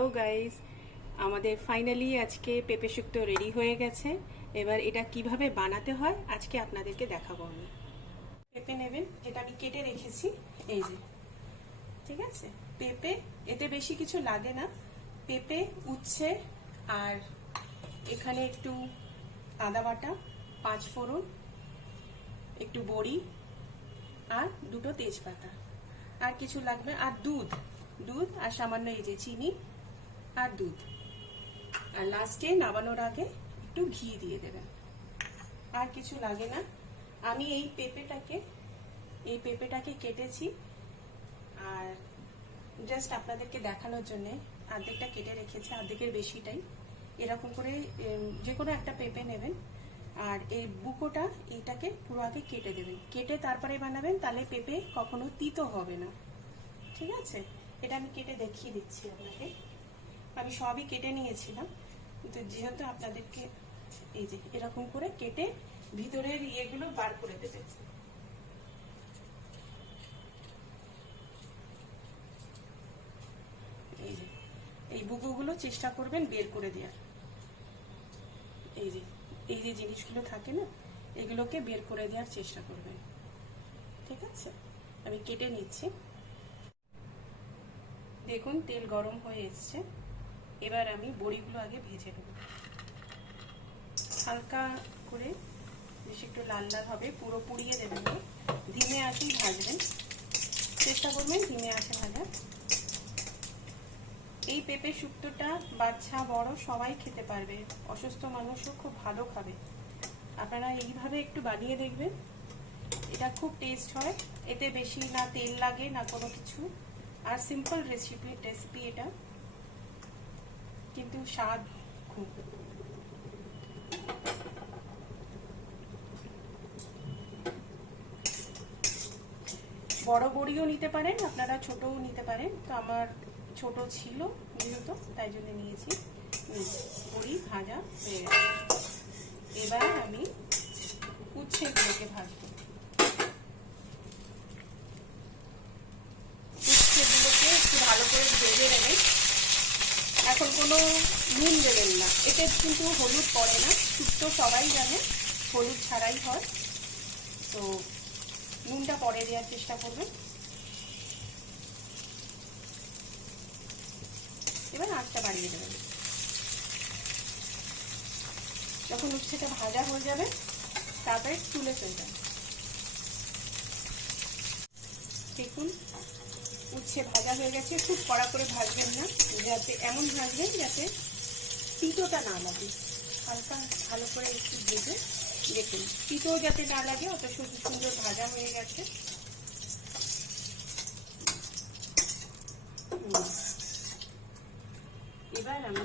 Hello guys, আমাদের finally আজকে পেঁপে শুক্তো রেডি হয়ে গেছে। এবার এটা কিভাবে বানাতে হয় আজকে আপনাদেরকে দেখাবো আমি। পেঁপে নেবেন, এটা আমি কেটে রেখেছি, এই যে, ঠিক আছে। পেঁপে, এতে বেশি কিছু লাগে না। পেঁপে, উচ্ছে, আর এখানে একটু আদা বাটা, 5 ফোড়ন, একটু বড়ি আর দুটো তেজপাতা, আর কিছু লাগবে, আর দুধ আর সামান্য এই যে চিনি আর দুধ, আর লাস্টে নামানোর আগে একটু ঘি দিয়ে দেবেন। আর কিছু লাগে না। আমি এই পেঁপেটাকে কেটেছি, আর জাস্ট আপনাদেরকে দেখানোর জন্য অর্ধেকটা কেটে রেখেছি, অর্ধেকের বেশিটাই। এরকম করে যে কোনো একটা পেঁপে নেবেন, আর এই বুকোটা এইটাকে পুরো আগে কেটে দেবেন, কেটে তারপরে বানাবেন, তাহলে পেঁপে কখনো তিতো হবে না, ঠিক আছে। এটা আমি কেটে দেখিয়ে দিচ্ছি আপনাকে। আমি সবই কেটে নিয়েছিলাম, কিন্তু যেহেতু আপনাদেরকে, এই যে এরকম করে কেটে ভিতরের ইয়েগুলো বার করে দেবে। এই যে এই বুকুগুলো চেষ্টা করবেন বের করে দেওয়ার। এই যে জিনিসগুলো থাকে না, এগুলোকে বের করে দেওয়ার চেষ্টা করবেন, ঠিক আছে। আমি কেটে নিচ্ছি। দেখুন তেল গরম হয়ে এসছে। এবার আমি বড়িগুলো আগে ভেজে নেব, হালকা করে, বেশি একটু লাল লাল হবে, পুরো পুড়িয়ে দেবেন না, ধিমে আঁচেই ভাজবেন, চেষ্টা করবেন ধিমে আঁচে ভাজা। এই পেঁপে শুক্তোটা বাচ্চা বড় সবাই খেতে পারবে, অসুস্থ মানুষও খুব ভালো খাবে। আপনারা এইভাবে একটু বানিয়ে দেখবেন, এটা খুব টেস্ট হয়। এতে বেশি না তেল লাগে না কোনো কিছু, আর সিম্পল রেসিপি এটা, কিন্তু স্বাদ খুব। বড় বড়িও নিতে পারেন আপনারা, ছোটও নিতে পারেন, তো আমার ছোট ছিল যেহেতু তাই জন্য নিয়েছি। বড়ি ভাজা হয়ে গেছে। এবার আমি উচ্ছেগুলোকে ভাজবো। উচ্ছেগুলোকে একটু ভালো করে ভেজে নেবেন। এখন কোনো নুন দেবেন না, এতে কিন্তু হলুদ পড়ে না, শুক্তো সবাই জানে হলুদ ছাড়াই হয়, তো নুনটা পরে দেওয়ার চেষ্টা করবেন। এবার আঁচটা বাড়িয়ে দেবেন। যখন উচ্ছেটা ভাজা হয়ে যাবে তারপরে তুলে ফেলবেন। দেখুন উচ্ছে ভাজা হয়ে গেছে। খুব কড়া করে ভাজবেন না, যাতে এমন ভাজবেন যাতে তিতোটা না লাগে, হালকা ভালো করে একটু ভেজে দেখুন, তিতো যাতে না লাগে, অত সুন্দর ভাজা হয়ে গেছে। এবার আমি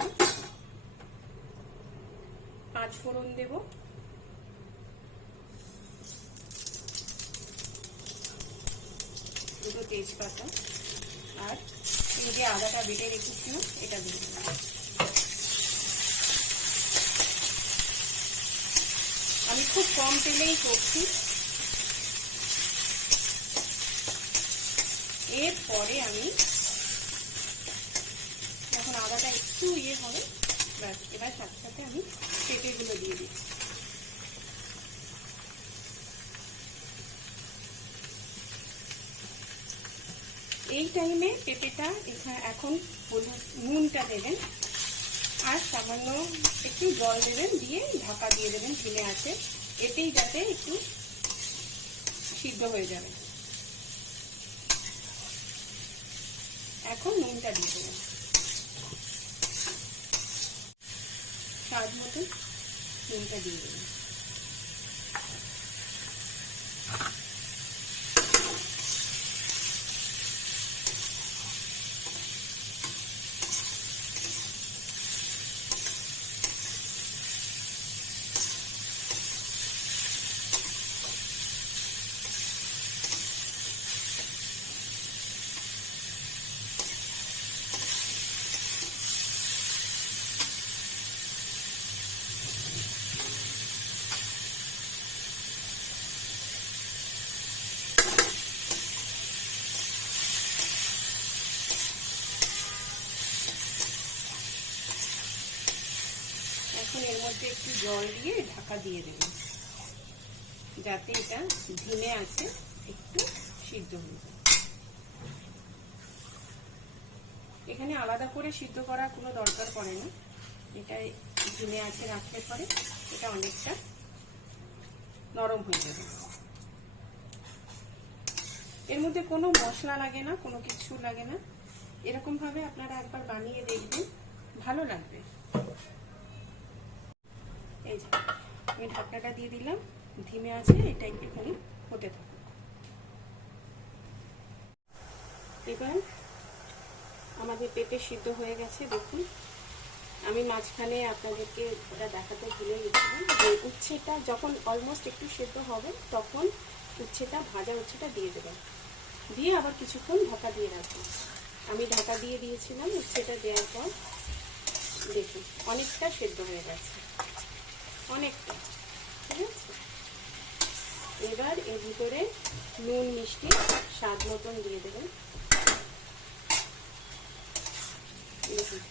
5 ফোড়ন দেব, দুটো তেজপাতা, আর এই যে আদাটা বেটে রেখেছিলাম এটা দিয়ে দেবো। আমি খুব কম তেলেই করছি। এরপরে আমি যখন আদাটা একটু ইয়ে হবে, ব্যাস, এবার সাথে সাথে আমি পেঁপেগুলো দিয়ে দিচ্ছি। এই টাইমে পেঁপেটা এখন হলুদ নুনটা দেবেন, আর সামান্য একটু জল দেবেন, দিয়ে ঢাকা দিয়ে দেবেন ধিমে আছে, এতেই যাতে একটু সিদ্ধ হয়ে যাবে। এখন নুনটা দিয়ে দেবেন, স্বাদ মতো নুনটা দিয়ে দেবেন। অল্প একটু জল দিয়ে ঢাকা দিয়ে দেবেন, যাতে এটা ধিমে আছে একটু সিদ্ধ হয়ে যায়। এখানে আলাদা করে সিদ্ধ করার কোনো দরকার পড়ে না, এটা ধিমে আছে রাখলে পরে এটা অনেকটা নরম হয়ে যাবে। এর মধ্যে কোনো মশলা লাগে না, কোনো কিছু লাগে না। এরকম ভাবে আপনারা একবার বানিয়ে দেখবেন, ভালো লাগবে। এই যে আমি ঢাকনাটা দিয়ে দিলাম, ধিমে আছে, এটা একটুখানি হতে থাকুক। এবার আমাদের পেঁপে সিদ্ধ হয়ে গেছে। দেখুন, আমি মাঝখানে আপনাদেরকে ওটা দেখাতে ভুলে গেছিলাম যে উচ্ছেটা যখন অলমোস্ট একটু সিদ্ধ হবে তখন উচ্ছেটা, ভাজা উচ্ছেটা দিয়ে দেবেন, দিয়ে আবার কিছুক্ষণ ঢাকা দিয়ে রাখবেন। আমি ঢাকা দিয়ে দিয়েছিলাম, উচ্ছেটা দেওয়ার পর দেখুন অনেকটা সিদ্ধ হয়ে গেছে, অনেকটা। ঠিক আছে, এবার এর ভিতরে নুন মিষ্টি স্বাদ মতন দিয়ে দেবেন। দেখুন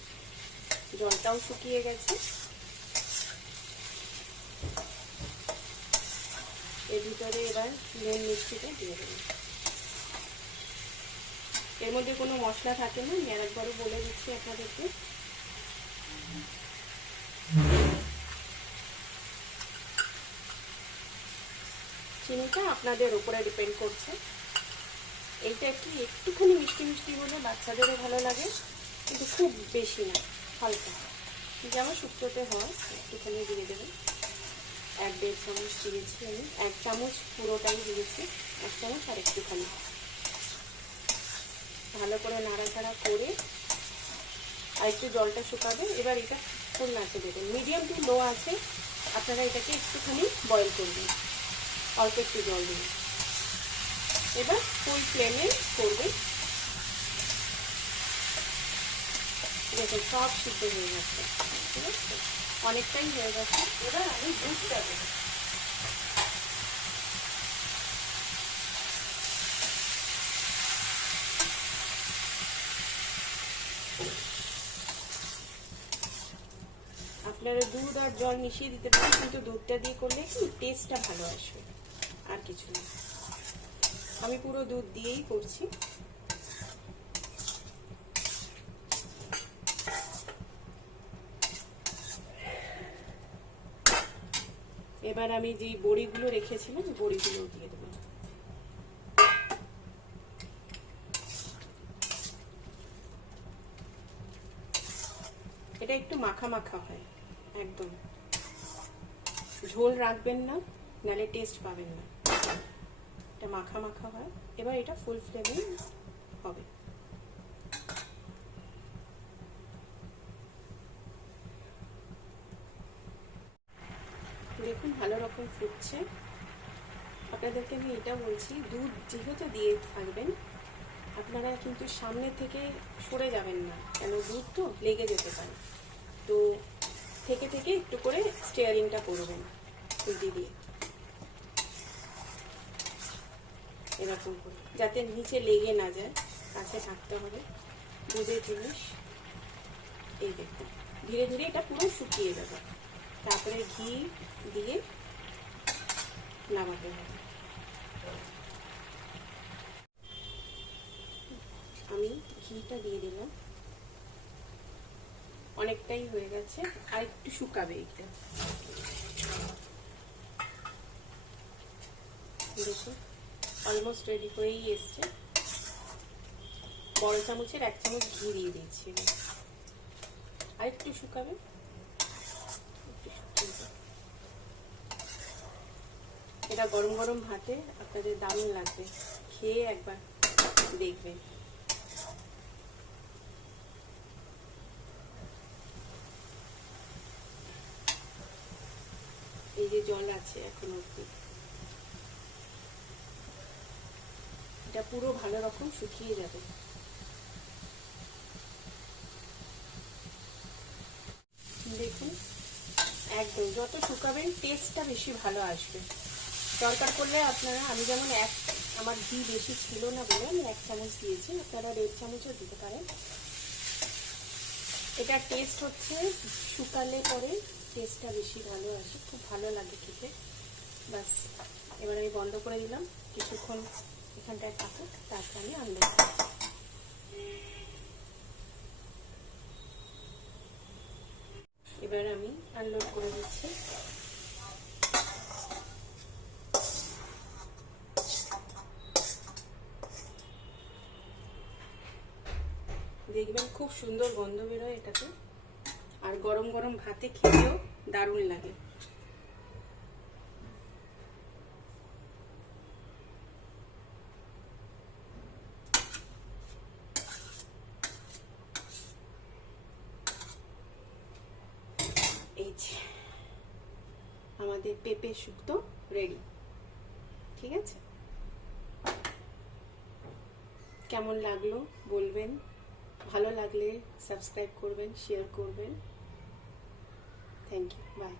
জলটাও শুকিয়ে গেছে। এর ভিতরে এবার নুন মিষ্টিটা দিয়ে দেবেন। এর মধ্যে কোনো মশলা থাকে না, আমি আরেকবারও বলে দিচ্ছি আপনাদেরকে। চিনিটা আপনাদের উপরে ডিপেন্ড করছে। এইটা একটুখানি মিষ্টি মিষ্টি হলে বাচ্চাদেরও ভালো লাগে, কিন্তু খুব বেশি না, হালকা যেমন শুক্তোতে হয় একটুখানি দিয়ে দেবেন। 1-1.5 চামচ দিয়েছি আমি, 1 চামচ পুরোটাই দিয়েছি, 1 চামচ আর একটুখানি। ভালো করে নাড়াচাড়া করে আর একটু জলটা শুকাবে। এবার এটা ফুল নাচে দেবেন, মিডিয়াম টু লো আছে আপনারা এটাকে একটুখানি বয়েল করবেন, অল্প একটু জল দেবেন। এবার ফুল ফ্লেমে করবেন। দেখুন সব সিদ্ধ হয়ে গেছে, ঠিক আছে, অনেকটাই হয়ে গেছে। এবার আমি দুধটা দেব। আপনারা দুধ আর জল মিশিয়ে দিতে পারেন, কিন্তু দুধটা দিয়ে করলে কি টেস্টটা ভালো আসবে, আর কিছু না। আমি পুরো দুধ দিয়েই করছি। এবার আমি যে বড়িগুলো রেখেছিলাম বড়িগুলো দিয়ে দেবো। এটা একটু মাখা মাখা হয়, একদম ঝোল রাখবেন না, নালে টেস্ট পাবেন না। এটা মাখা মাখা হয়। এবার এটা ফুল ফ্লেমে হবে। দেখুন ভালো রকম ফুটছে। আপনাদেরকে আমি এটা বলছি, দুধ যেহেতু দিয়ে থাকবেন আপনারা কিন্তু সামনে থেকে সরে যাবেন না, কেন দুধ তো লেগে যেতে পারে। তো থেকে থেকে একটু করে স্টিয়ারিংটা করবেন খুন্তি দিয়ে, এরকম করে, যাতে নিচে লেগে না যায়। কাছে থাকতে হবে, দুধের জিনিস। এই দেখুন ধীরে ধীরে এটা পুরো শুকিয়ে যাবে, তারপরে ঘি দিয়ে নামাতে হবে। আমি ঘিটা দিয়ে দিলাম, অনেকটাই হয়ে গেছে, আর একটু শুকাবে এটা। দেখুন অলমোস্ট রেডি হয়েই এসছে। বড় চামচের 1 চামচ ঘি দিয়ে দিচ্ছি, আর একটু শুকাবে। এটা গরম গরম ভাতে আপনাদের দারুণ লাগবে, খেয়ে একবার দেখবেন। এই যে জল আছে এখন অবধি, এটা পুরো ভালো রকম শুকিয়ে যাবে। দেখুন একদম যত শুকাবেন টেস্টটা বেশি ভালো আসবে। দরকার করলে আপনারা, আমি যেমন আমার ঘি বেশি ছিল না বলে আমি 1 চামচ দিয়েছি, আপনারা 1.5 চামচও দিতে পারেন। এটা টেস্ট হচ্ছে শুকালে পরে টেস্টটা বেশি ভালো আসে, খুব ভালো লাগে খেতে। বাস এবার আমি বন্ধ করে দিলাম, কিছুক্ষণ এখানটায় থাকুক, তারপর আমি আনলোড করব। এবার আমি আনলোড করে দিচ্ছি। দেখবেন খুব সুন্দর গন্ধ বেরোয় এটাতে, আর গরম গরম ভাতে খেতেও দারুণ লাগে। এই যে আমাদের পেঁপে শুক্তো রেডি। ঠিক আছে, কেমন লাগলো বলবেন, ভালো লাগলে সাবস্ক্রাইব করবেন, শেয়ার করবেন। Thank you, by.